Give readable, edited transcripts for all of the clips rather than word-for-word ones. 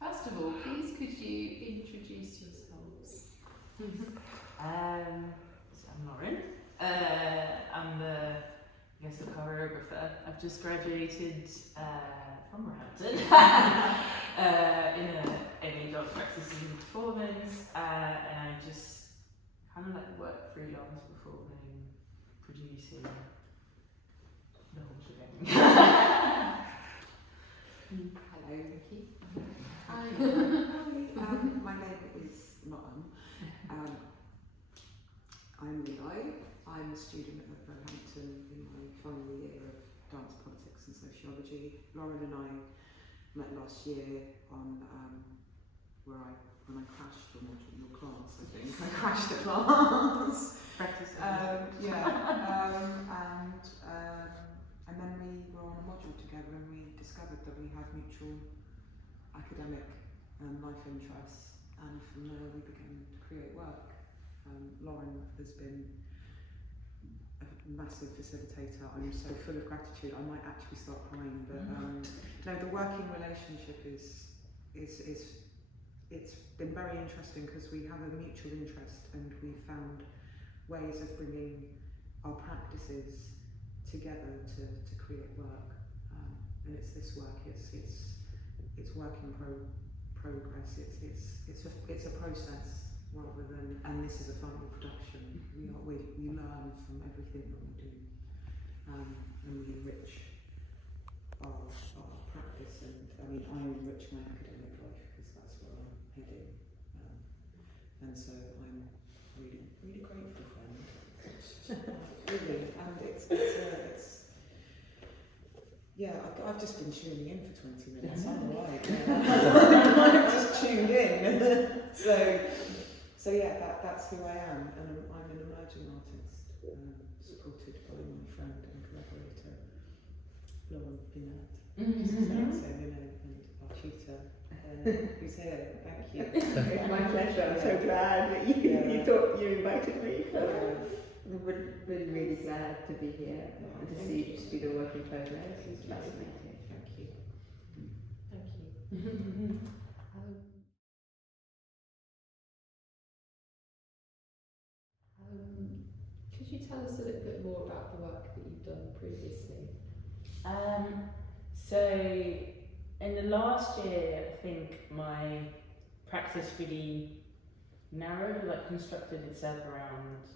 First of all, please could you introduce yourselves? So I'm Lauryn. I'm the choreographer. I've just graduated from Roehampton in a MA practice in performance, and I just kind of like work freelance, performing, producing, the whole shebang. Hello, Vicky. Hi. My name is Lauryn. I'm Leo. I'm a student at Roehampton in my final year of dance, politics and sociology. Lauryn and I met last year on when I crashed your class, I think. I crashed a class. Practice. And then we were on a module together and we discovered that we had mutual academic and life interests, and from there we began to create work. Lauryn has been a massive facilitator. I'm so full of gratitude. I might actually start crying, but the working relationship is it's been very interesting because we have a mutual interest and we've found ways of bringing our practices together to create work. And it's this work. It's work in progress. It's a process rather than, and this is a final production. We learn from everything that we do, and we enrich our practice. And I mean, I enrich my academic life because that's where I'm heading, and so I'm really grateful for them. Really, and I've just been tuning in for 20 minutes. I'm alright. I've just tuned in. So yeah, that's who I am, and I'm an emerging artist, supported by my friend and collaborator, Lauryn Pinard. So and our tutor, who's here. Thank you. It's my pleasure. I'm so glad that you thought you invited me. I'm really glad to be here and to see the work in progress. It's fascinating. Thank you. Thank you. Could you tell us a little bit more about the work that you've done previously? So in the last year, I think my practice really narrowed, like constructed itself around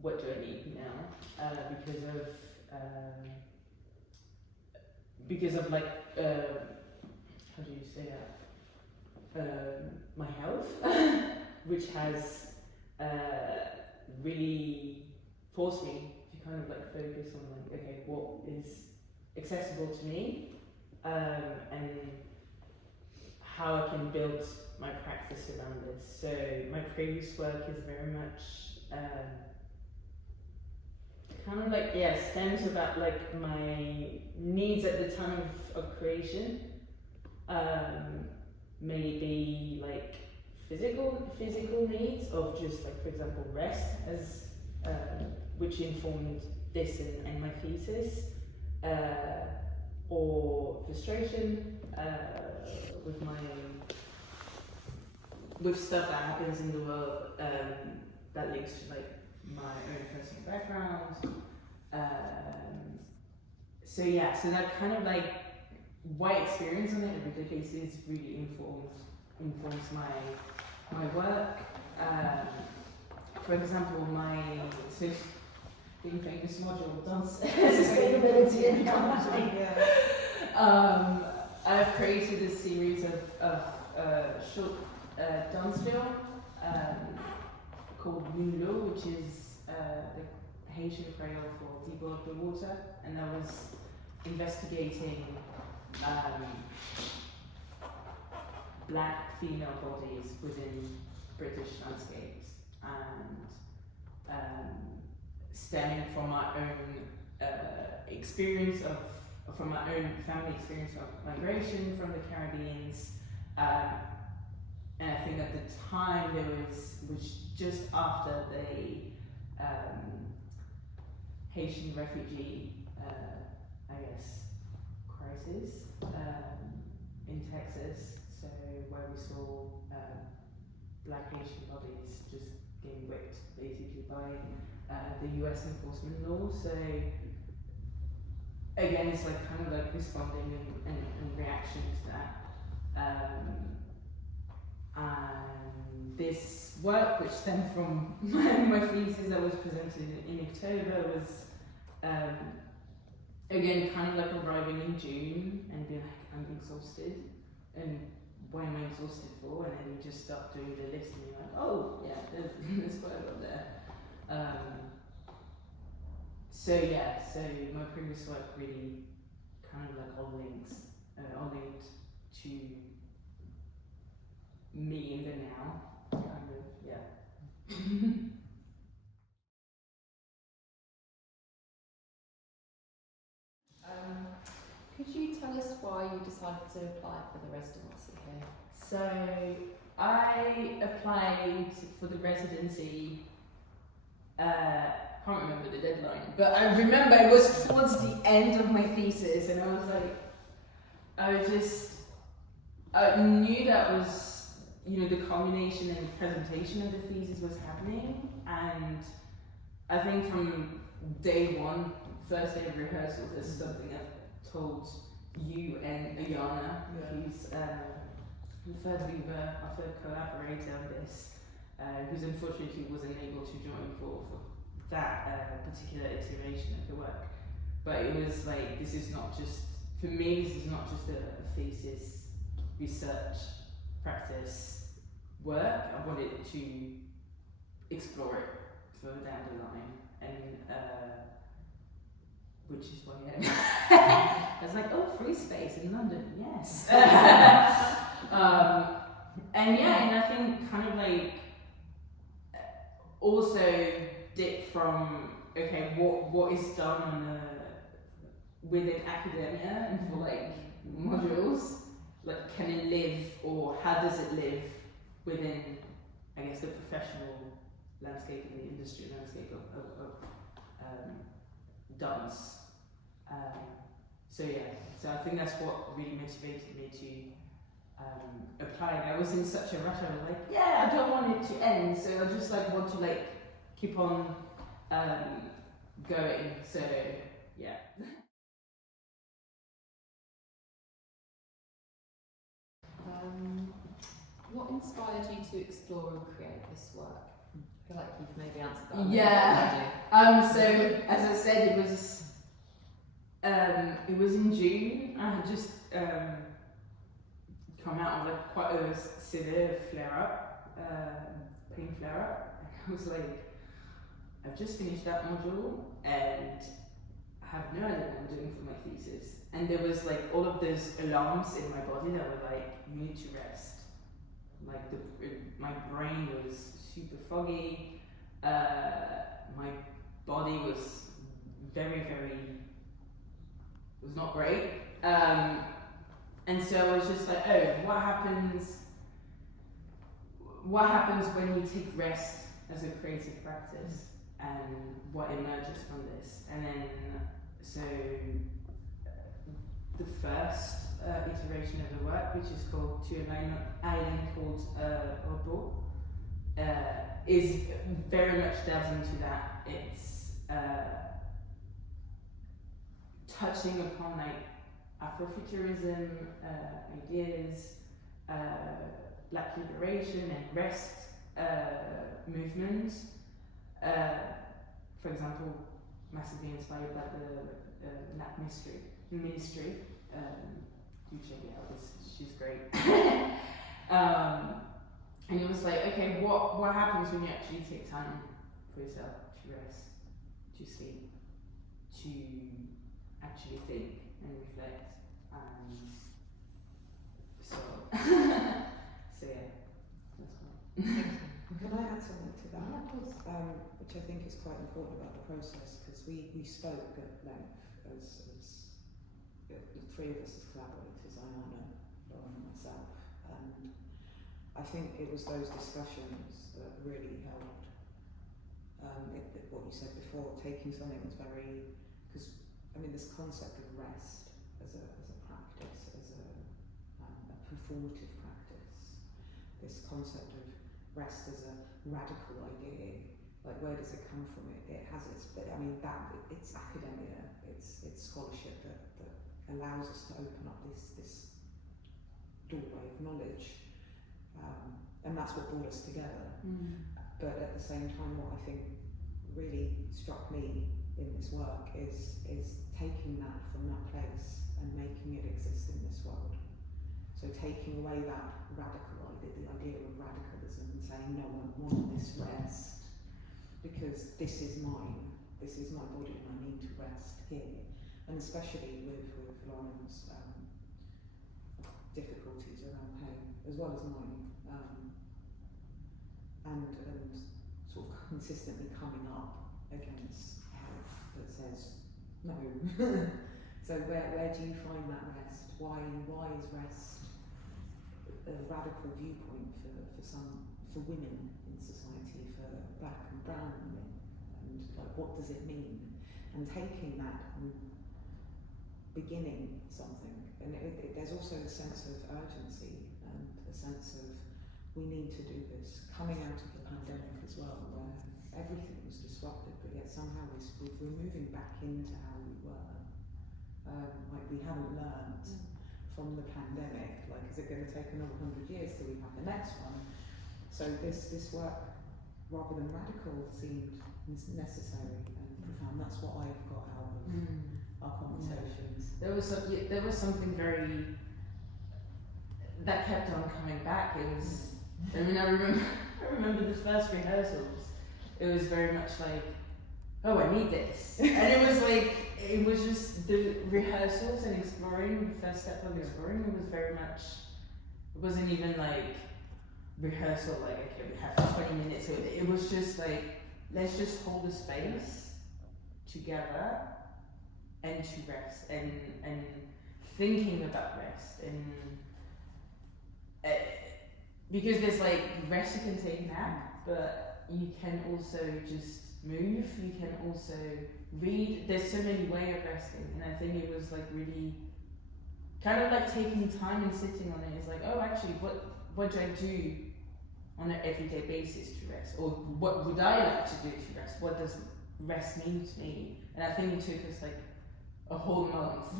what do I need now, because of like how do you say that? My health, which has really forced me to kind of like focus on like, okay, what is accessible to me, and how I can build my practice around this. So my previous work is very much kind of like, stems about like my needs at the time of creation, maybe like physical needs of just like, for example, rest, as which informed this and my thesis, or frustration with stuff that happens in the world that links to like my own personal background. So that kind of like white experience on it everyday basis really informs my work. For example, being famous module, dance, sustainability and ecology. I've created a series of short dance film called Nulo, which is the Haitian Creole for people of the water, and I was investigating black female bodies within British landscapes, and stemming from my own experience from my own family experience of migration from the Caribbean, and I think at the time which just after the Haitian refugee crisis in Texas. we saw Black Asian bodies just getting whipped basically by the US enforcement law. So again, it's like kind of like responding and reaction to that. And this work, which stemmed from my thesis that was presented in October, was again kind of like arriving in June and being like, I'm exhausted, and what am I exhausted for? And then you just start doing the list and you're like, oh yeah, there's quite a lot there. So my previous work really kind of like all linked to me in the now, kind of, yeah. Could you tell us why you decided to apply for the residency here? So I applied for the residency. Can't remember the deadline, but I remember it was towards the end of my thesis, and I was like, I knew that was, the culmination and the presentation of the thesis was happening, and I think from day one, first day of rehearsals, there's something I've told you and Ayana, who's the third leaver, our third collaborator on this, who's unfortunately wasn't able to join for that particular iteration of the work. But it was like, this is not just, for me, this is not just a thesis, research, practice, work. I wanted to explore it further down the line, and which is why I was like, oh, free space in London, yes. And I think kind of like also dip from, okay, what is done on within academia and for like modules, like can it live, or how does it live within, I guess, the professional landscape and the industry landscape of dance. So I think that's what really motivated me to apply. And I was in such a rush. I was like, I don't want it to end, so I just like want to like keep on going. So yeah. What inspired you to explore and create this work? I feel like you've maybe answered that. Yeah. So as I said, it was in June. I had just come out of like quite a severe flare-up, pain flare-up. I was like, I've just finished that module and I have no idea what I'm doing for my thesis. And there was like all of those alarms in my body that were like, you need to rest. Like my brain was super foggy. My body was was not great. And so I was just like, what happens when you take rest as a creative practice, and what emerges from this? And then, so the first iteration of the work, which is called To an Island called Repo, is very much delves into that. It's touching upon like Afrofuturism ideas, Black liberation and rest movements. For example, massively inspired by the Black Ministry. Do check it out, she's great. And it was like, okay, what happens when you actually take time for yourself to rest, to sleep, to actually think and reflect, and so yeah, that's fine. Can I add something to that? Yeah, of course. Which I think is quite important about the process, because we spoke at length as the three of us as collaborators, Ayana, Lauryn and myself, and I think it was those discussions that really helped. What you said before, taking something that's very, because I mean this concept of rest as a practice, as a performative practice, this concept of rest as a radical idea. Like, where does it come from? It has its, I mean, it's academia, it's scholarship that allows us to open up this doorway of knowledge, and that's what brought us together. But at the same time, what I think really struck me in this work is taking that from that place and making it exist in this world. So taking away that radical idea, the idea of radicalism, and saying, no, I want this rest because this is mine, this is my body, and I need to rest here. And especially with Lauryn's difficulties around pain, as well as mine, and sort of consistently coming up against health that says no. So where do you find that rest? Why is rest a radical viewpoint for women in society, for black and brown women, and like, what does it mean? And taking that and beginning something, and there's also a sense of urgency and a sense of we need to do this. Coming out of the pandemic as well, where everything was disrupted, but yet somehow we're moving back into how we were. Like, we haven't learned from the pandemic. Like, is it going to take another 100 years till we have the next one? So this work, rather than radical, seemed necessary and profound. That's what I've got out of our conversations. There was something very that kept on coming back. It was, I mean, I remember the first rehearsals. It was very much like, oh, I need this, and it was like, it was just the rehearsals and exploring. The first step of exploring, it was very much. It wasn't even like rehearsal, like, okay, we have 20 minutes. It was just like, let's just hold a space together and to rest and thinking about rest and because there's like rest you can take a nap, but you can also just move, you can also read. There's so many ways of resting, and I think it was like really kind of like taking time and sitting on it. It's like, oh, actually, what do I do on an everyday basis to rest, or what would I like to do to rest? What does rest mean to me? And I think it took us like a whole month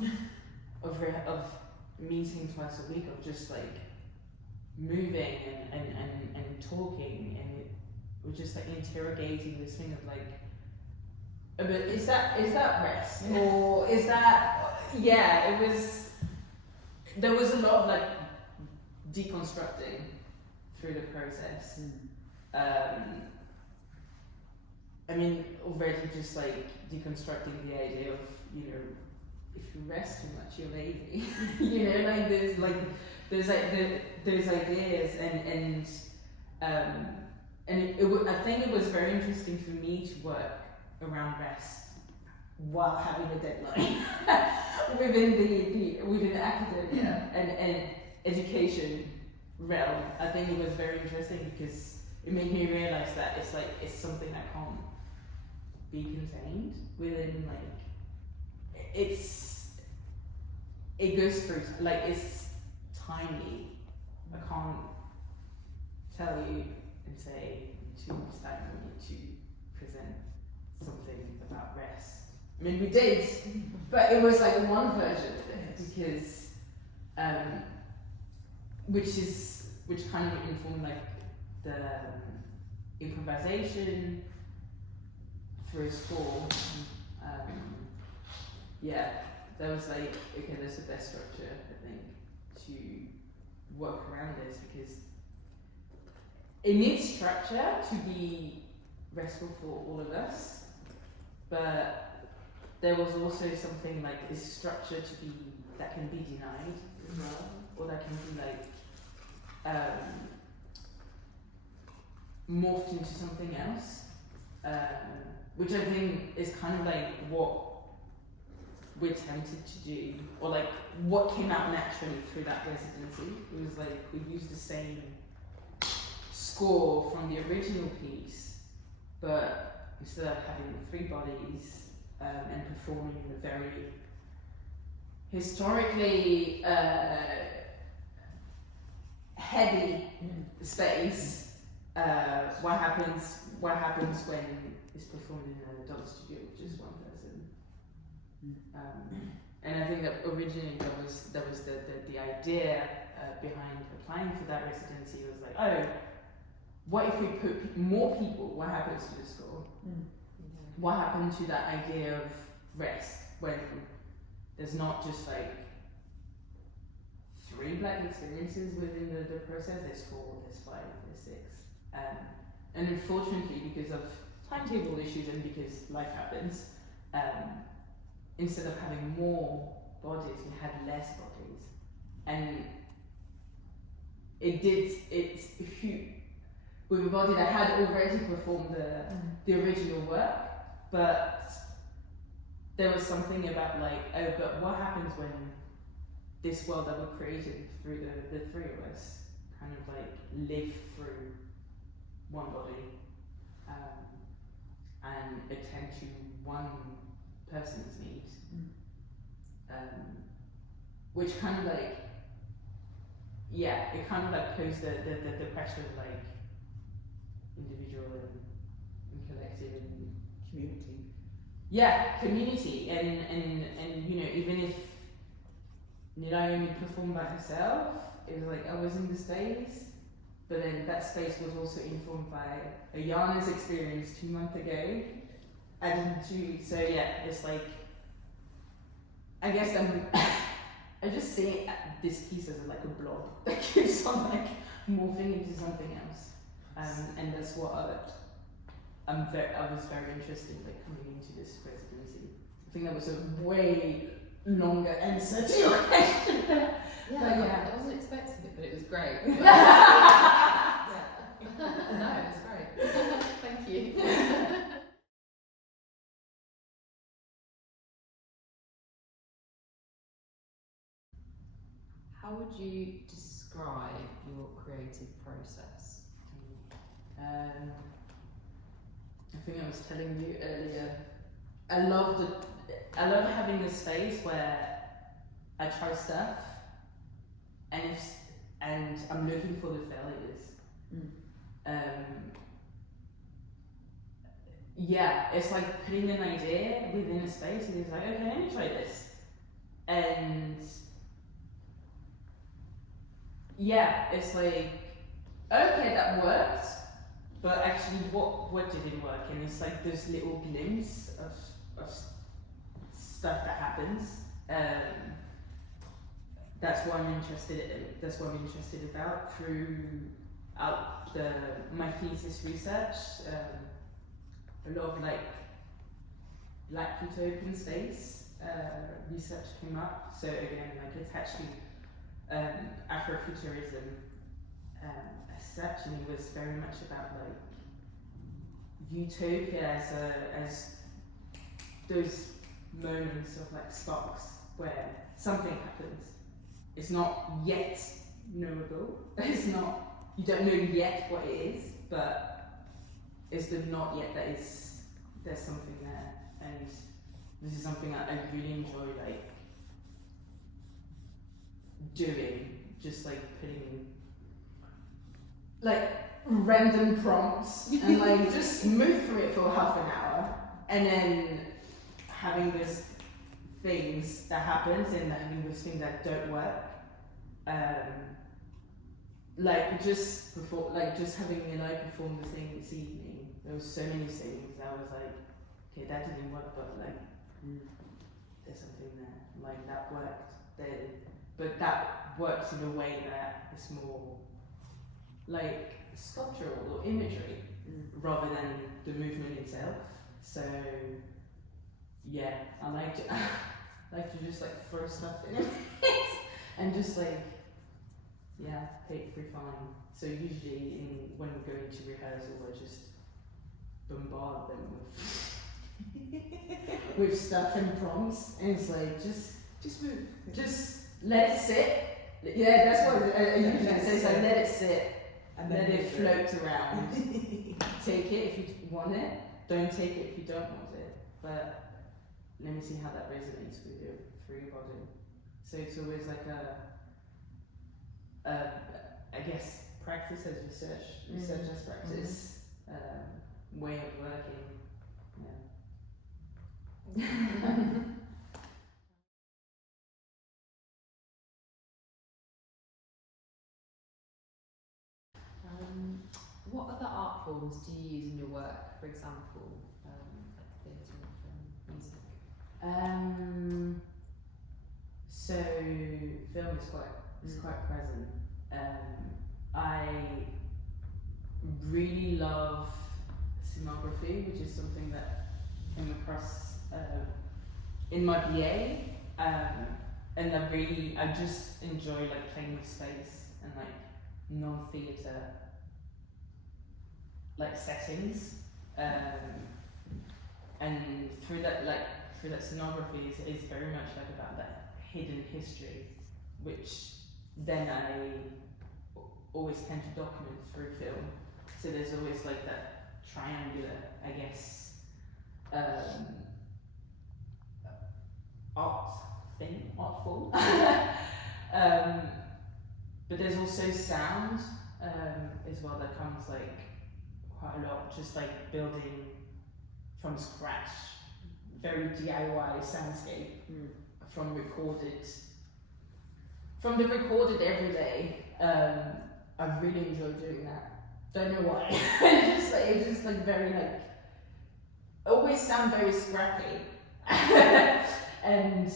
of meeting twice a week, of just like moving and talking, and it was just like interrogating this thing of like, but is that rest, or is that, yeah, it was, there was a lot of like deconstructing through the process. I mean, already just like deconstructing the idea of, you know, if you rest too much, you're lazy. You know, like there's ideas, and I think it was very interesting for me to work around rest while having a deadline within the academia and education realm. I think it was very interesting because it made me realize that it's like, it's something that can't be contained within, like, it goes through, like, it's tiny. I can't tell you and say it's time for me to present something about rest. I mean, we did, but it was like one version of it, because which kind of informed like the improvisation through school. Yeah, that was like, okay, there's the best structure, I think, to work around this, because it needs structure to be restful for all of us, but there was also something like this structure to be, that can be denied as well, or that can be like morphed into something else, which I think is kind of like what we're tempted to do, or like what came out naturally through that residency. It was like we used the same score from the original piece, but instead of having 3 bodies and performing in a very historically heavy space, what happens when it's performed in an adult studio with just one person. And I think that originally that was the idea behind applying for that residency was like, oh, what if we put more people? What happens to the score? What happened to that idea of rest when there's not just like 3 Black experiences within the process? There's 4, there's 5, there's 6. And unfortunately, because of timetable issues and because life happens, instead of having more bodies, we had less bodies. And it's with a body that had already performed the original work, but there was something about like, oh, but what happens when this world that we created through the 3 of us kind of like live through one body and attend to one person's needs, which kind of like, it kind of like posed the question of like individual and collective and Community. yeah, community and you know, even if Naomi performed by herself, it was like I was in the space, but then that space was also informed by Ayana's experience 2 months ago. So yeah, it's like, I guess I just see this piece as like a blob that keeps on like morphing into something else, and that's what I was very interested in, like coming into this residency. I think that was a way longer answer to your question. I wasn't expecting it, but it was great. Yeah. No, it was great. Thank you. How would you describe your creative process? I think I was telling you earlier, I love having a space where I try stuff and I'm looking for the failures. It's like putting an idea within a space and it's like, okay, let me try this. And it's like, okay, that worked, but actually what didn't work? And it's like those little glimpses of stuff that happens. That's what I'm interested about throughout my thesis research. A lot of like Black utopian space research came up. So again, like it's actually Afrofuturism as such, and it was very much about like utopia as those moments of like sparks where something happens. It's not yet knowable. You don't know yet what it is, but it's the not yet that there's something there. And this is something I really enjoy like doing, just like putting like random prompts and like just move through it for half an hour and then having those things that happens and having those things that don't work. Just having perform the thing this evening, there was so many things I was like, okay, that didn't work, but like there's something there, like that worked then, but that works in a way that is more like sculptural or imagery rather than the movement itself. So yeah, I like to just like throw stuff in it and just like take free fun. So usually when we're going to rehearsal, I just bombard them with stuff and prompts, and it's like just move, just let it sit. Yeah, that's what I usually say. It's like let it sit and let it float around. Take it if you want it. Don't take it if you don't want it. But let me see how that resonates with your body. So it's always like I guess practice as research, research as practice, way of working. What other art forms do you use in your work? For example, like theatre, film, music. So film is quite present. I really love scenography, which is something that came across in my BA, and I just enjoy like playing with space and like non-theatre like settings, and through that scenography is very much like about that hidden history, which then I always tend to document through film. So there's always like that triangular, I guess, art form. But there's also sound as well that comes like quite a lot, just like building from scratch, very DIY soundscape from the recorded everyday. I really enjoy doing that. Don't know why. It's just like very like always sound very scrappy. And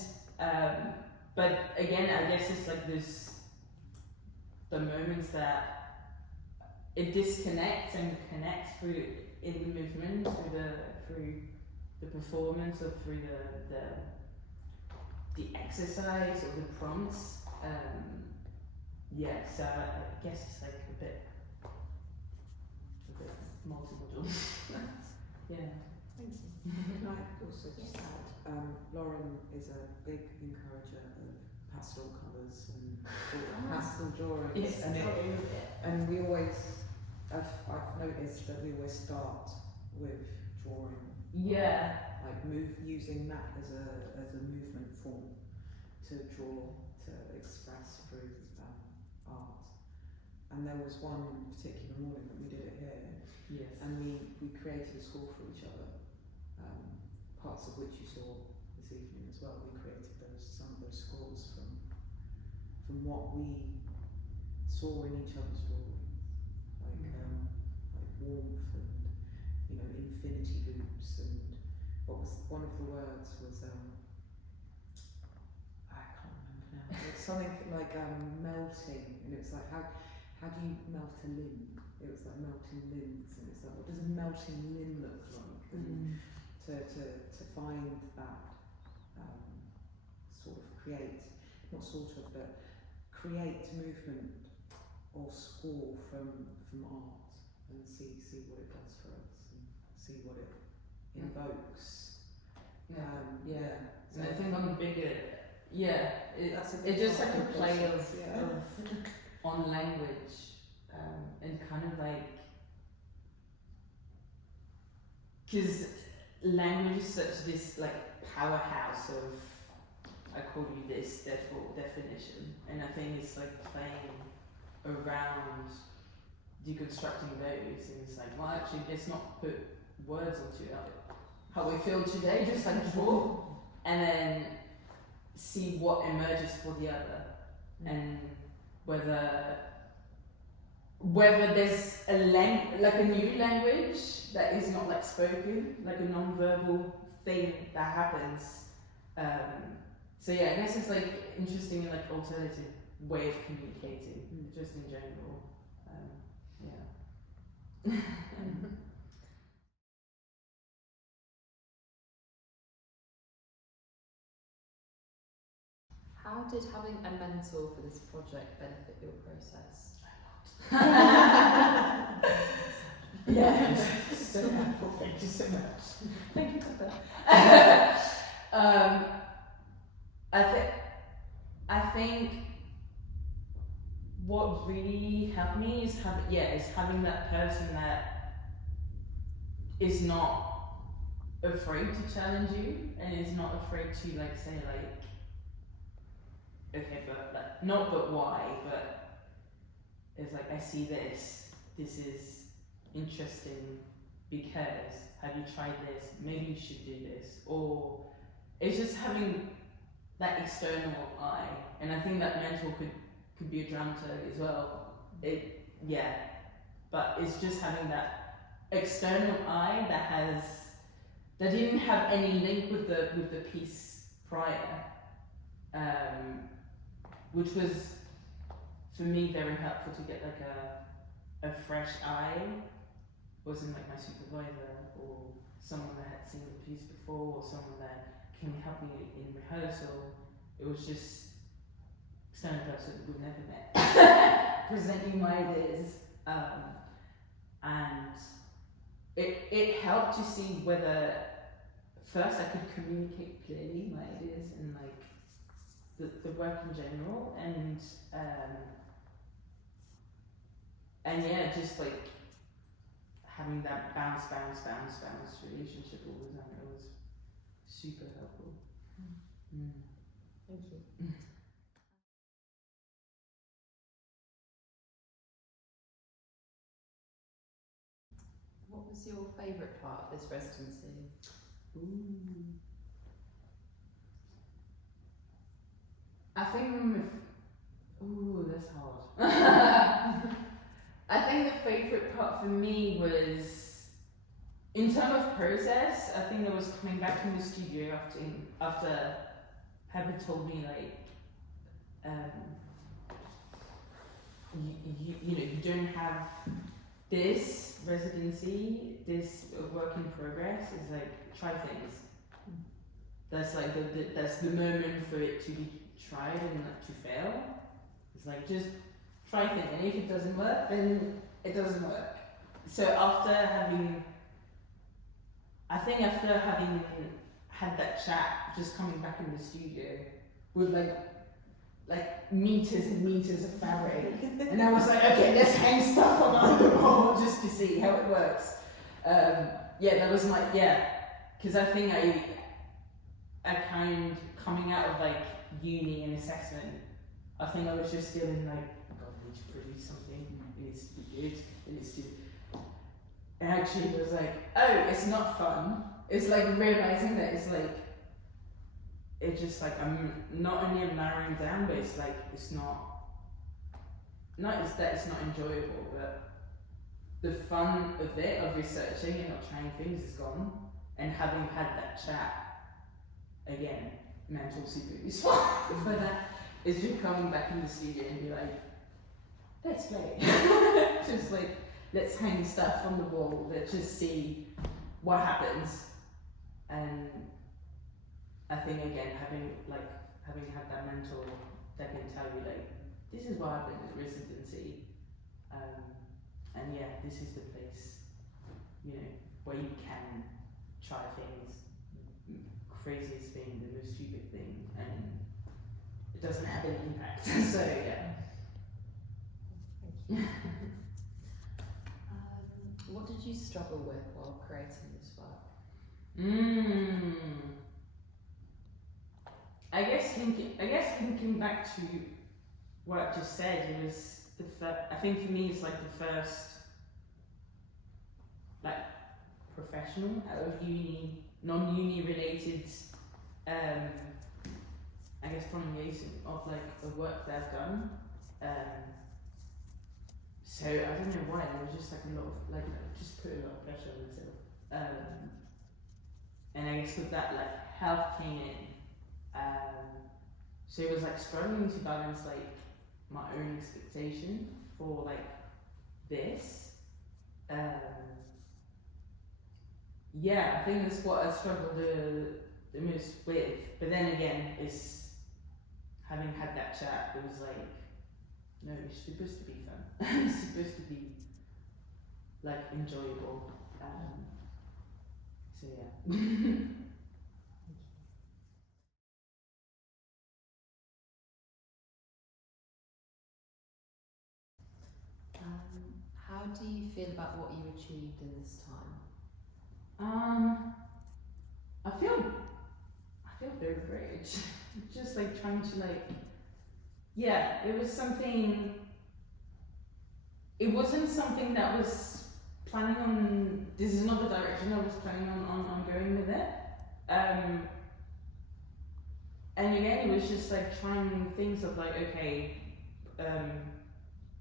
but again, I guess it's like the moments that it disconnects and connects through in the movement, through the performance, or through the exercise or the prompts. So I guess it's like a bit multimodal. Yeah. Thank you. Can I also just add, Lauryn is a big encourager of pastel colours and pastel drawings, Yes. and we always, I've noticed that we always start with drawing. Yeah. Like using that as a movement form to draw, to express through art. And there was one particular morning that we did it here, Yes. and we created a score for each other, parts of which you saw this evening as well. We created some of those scores from what we saw in each other's drawings, like warmth and infinity loops, and what was one of the words was I can't remember now. It's something like melting, and it was like how do you melt a limb? It was like melting limbs, and it's like what does a melting limb look like? And to find that sort of create movement or score from art, and see what it does for us, and see what it invokes. So I think on the bigger, it's just like a play of on language, and kind of like, because language is such this like powerhouse of I call you this, therefore definition, and I think it's like playing around deconstructing those, and it's like, well, actually let's not put words onto it, how we feel today, just like draw, and then see what emerges for the other, and whether there's like a new language that is not like spoken, like a non-verbal thing that happens. So yeah, I guess it's like interesting and like alternative way of communicating, just in general. How did having a mentor for this project benefit your process? So helpful. Thank you so much. Thank you for that. I think what really helped me is having that person that is not afraid to challenge you, and is not afraid to like say like, okay, but like, not but why, but it's like I see this is interesting because have you tried this? Maybe you should do this. Or it's just having that external eye, and I think that mentor could be a dramaturg as well. But it's just having that external eye that didn't have any link with the piece prior, which was for me very helpful to get like a fresh eye. Wasn't like my supervisor or someone that had seen the piece before or someone that can help me in rehearsal. It was just external person we've never met presenting my ideas, and it helped to see whether first I could communicate clearly my ideas and like the work in general, and yeah, just like having that bounce relationship all the time. It was super helpful. Thank you. What was your favourite part of this residency? I think that's hard. I think the favourite part for me was, in terms of process, I think it was coming back from the studio after Pepper told me like, you don't have this residency, this work in progress. Is like try things. That's like that's the moment for it to be tried and not to fail. It's like just try things, and if it doesn't work, then it doesn't work. So after having had that chat, just coming back in the studio with like meters and meters of fabric, and I was like, okay, let's hang stuff on the wall just to see how it works. That was my because I think I kind coming out of like uni and assessment, I think I was just still in like, God, I need to produce something. It needs to be good. It needs to. And actually, it was like, oh, it's not fun. It's like realizing that it's like, it's just like I'm not only narrowing down, but it's like it's not just that it's not enjoyable, but the fun of it, of researching and of trying things, is gone. And having had that chat again, mental super useful for that. Is just coming back in the studio and be like, let's play. Just like, let's hang stuff on the wall, let's just see what happens. And I think again, having had that mentor that can tell you like, this is what happened at Residency, and yeah, this is the place, where you can try things, craziest thing, the most stupid thing, and it doesn't have any impact. So yeah. Thank you. What did you struggle with while creating this work? I guess thinking back to what I just said, it was I think for me it's like the first like professional out of uni, non-uni related I guess prolongation of like the work that I've done. So I don't know why, there was just like a lot of like just put a lot of pressure on myself. And I guess with that like health came in. So it was like struggling to balance like my own expectation for like this. I think that's what I struggled the most with. But then again, it's having had that chat, it was like, no, it's supposed to be fun. It's supposed to be like enjoyable. So yeah. How do you feel about what you achieved in this time? I feel very great. Just like trying to like, it was something it wasn't something that was planning on. This is not the direction I was planning on going with it. And again, it was just like trying things of like, okay,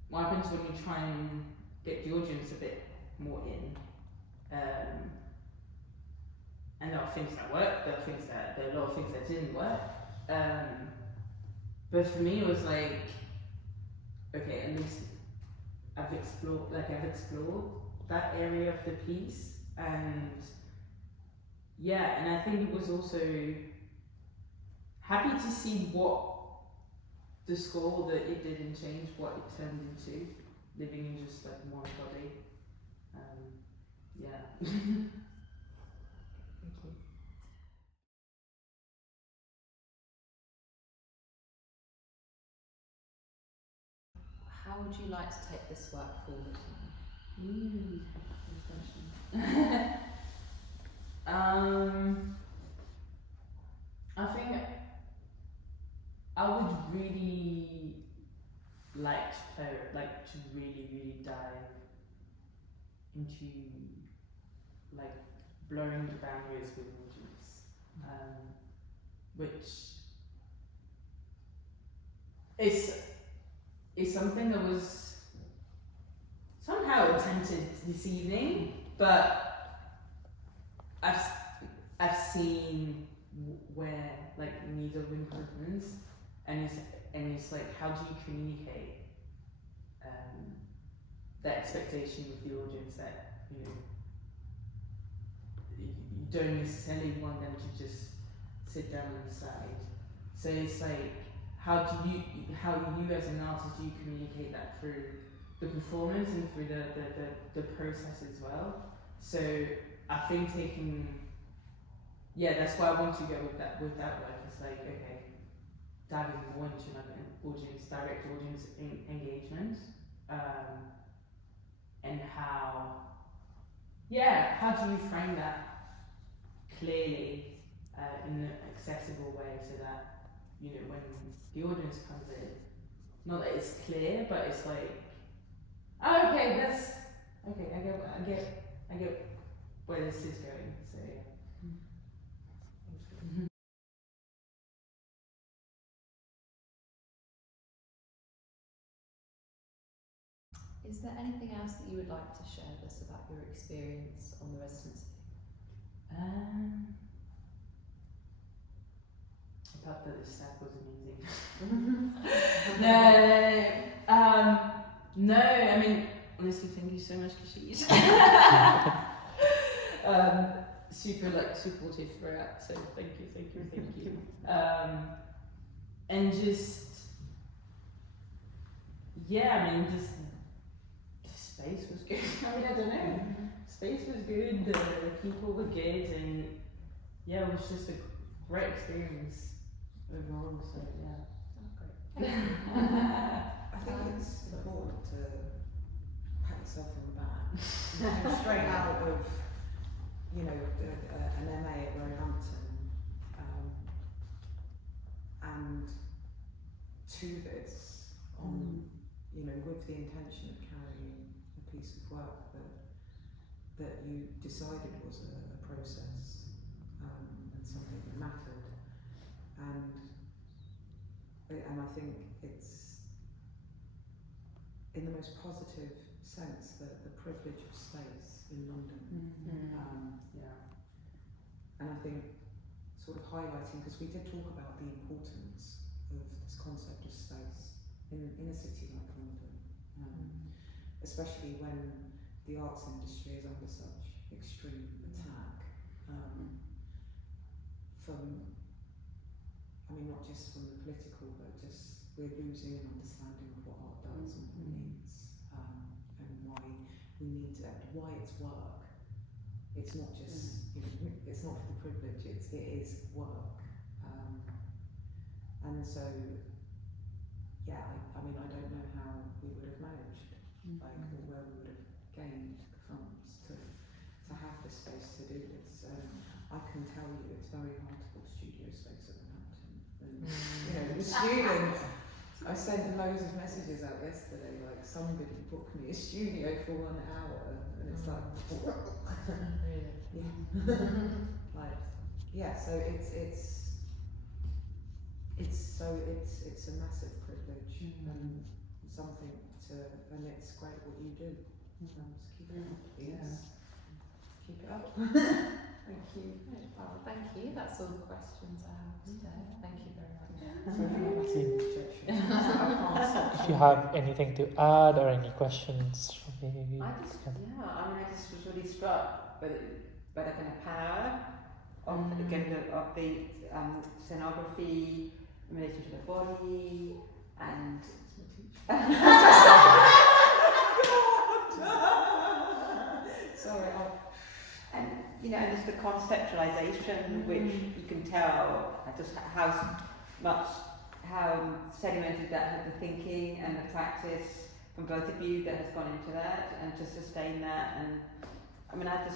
what happens when you try and get the audience a bit more in? And there are things that worked, there are a lot of things that didn't work. But for me, it was like, okay, at least I've explored that area of the piece, and yeah, and I think it was also happy to see what the score that it didn't change, what it turned into, living in just like one body. Yeah. Thank you. How would you like to take this work forward? Good question. I think I would really like to really dive into like blurring the boundaries with images, which is something that was somehow attempted this evening, but I've seen where like needs of improvements, and it's like, how do you communicate that expectation with the audience that you don't necessarily want them to just sit down on the side. So it's like, how you as an artist, do you communicate that through the performance and through the process as well? So I think that's why I want to go with that work. It's like, okay, diving more into like direct audience engagement, and how do you frame that clearly in an accessible way, so that when the audience comes in, not that it's clear, but it's like, oh, okay, I get where this is going. So yeah. Is there anything else that you would like to share with us about your experience on the residency? About the staff was amazing. No, I mean, honestly, thank you so much, Kashid. Super supportive throughout, so thank you. And just, the space was good. I mean, I don't know. Space was good, the people were good, and yeah, it was just a great experience overall, so yeah. Oh, great. I think it's important to pat yourself on the back. Straight out of, an MA at Roehampton, and to this on, with the intention of carrying a piece of work that you decided was a process, and something that mattered, and I think it's in the most positive sense the privilege of space in London. And I think sort of highlighting, because we did talk about the importance of this concept of space in a city like London, especially when the arts industry is under such extreme attack, not just from the political, but just we're losing an understanding of what art does and what it means, and why we need to, why it's work. It's not just, it's not for the privilege, it is work. And so, I don't know how we would have managed, or where we would have gained the funds to have the space to do this. I can tell you it's very hard to book studio space at Roehampton. And, the students, I sent loads of messages out yesterday, like somebody book me a studio for 1 hour, and it's like, Really? yeah, like, yeah. So it's a massive privilege and something and it's great what you do. Just keep it up, please. Keep it up. Thank you. Well, thank you. That's all the questions I have today. Thank you very much. If you have anything to add or any questions from me, I just was really struck by the kind of power of the scenography in relation to the body and Sorry. and and just the conceptualization, which you can tell just how sedimented the thinking and the practice from both of you that has gone into that, and to sustain that. And I mean, I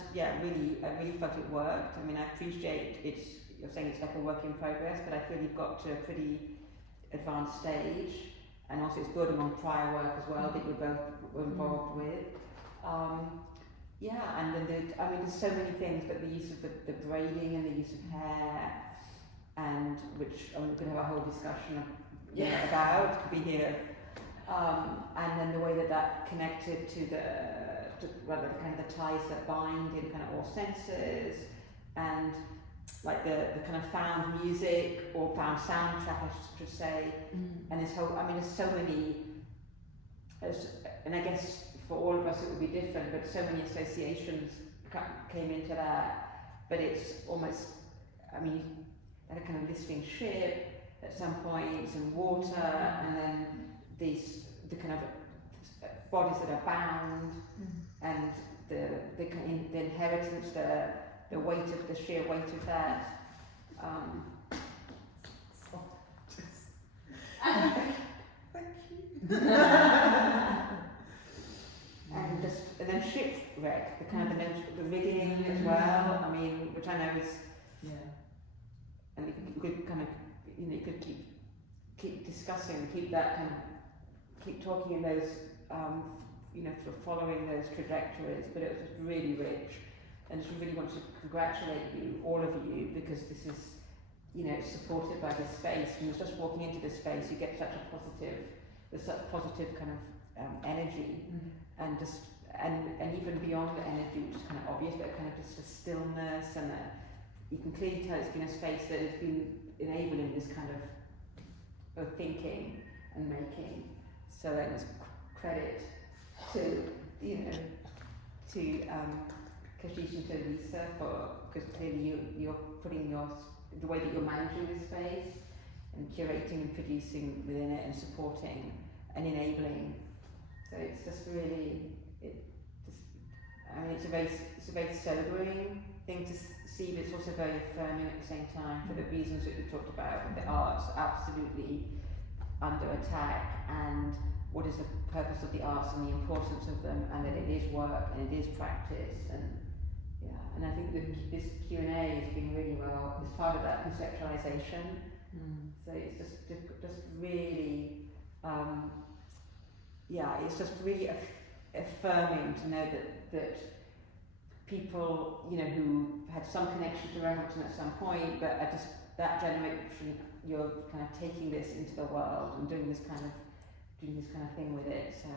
really felt it worked. I mean, I appreciate you're saying it's like a work in progress, but I feel you've got to a pretty advanced stage, and also it's building on prior work as well that you both were involved with. And then there's so many things, but the use of the braiding and the use of hair, and which we're going to have a whole discussion about, could be here. And then the way that connected to the kind of the ties that bind in kind of all senses, and like the kind of found music or found soundtrack, I should say, and this whole, there's so many, and I guess for all of us it would be different, but so many associations came into that, but it's almost, had a kind of listening ship at some points, and water, and then the kind of bodies that are bound, and the inheritance, the weight of the sheer weight of that. And then shipwreck, the kind of the rigging as well. Which I know is and you could kind of you could keep discussing, keep talking in those sort of following those trajectories. But it was just really rich, and just really want to congratulate you, all of you, because this is supported by this space. And just walking into this space, you get such positive kind of energy, and just and even beyond the energy, which is kind of obvious, but kind of just a stillness, and you can clearly tell it's been a space that has been enabling this kind of thinking and making. So then it's credit to Kashish and to Lisa, because clearly you're putting the way that you're managing this space and curating and producing within it and supporting and enabling. So it's just really, it's a very sobering thing to see, but it's also very affirming at the same time, for the reasons that we talked about. The arts absolutely under attack, and what is the purpose of the arts and the importance of them, and that it is work and it is practice, and I think that this Q&A has been really well as part of that conceptualization. So it's just really it's just really affirming to know that people who had some connection to Revelton at some point, but at just that generation, you're kind of taking this into the world and doing this kind of thing with it. So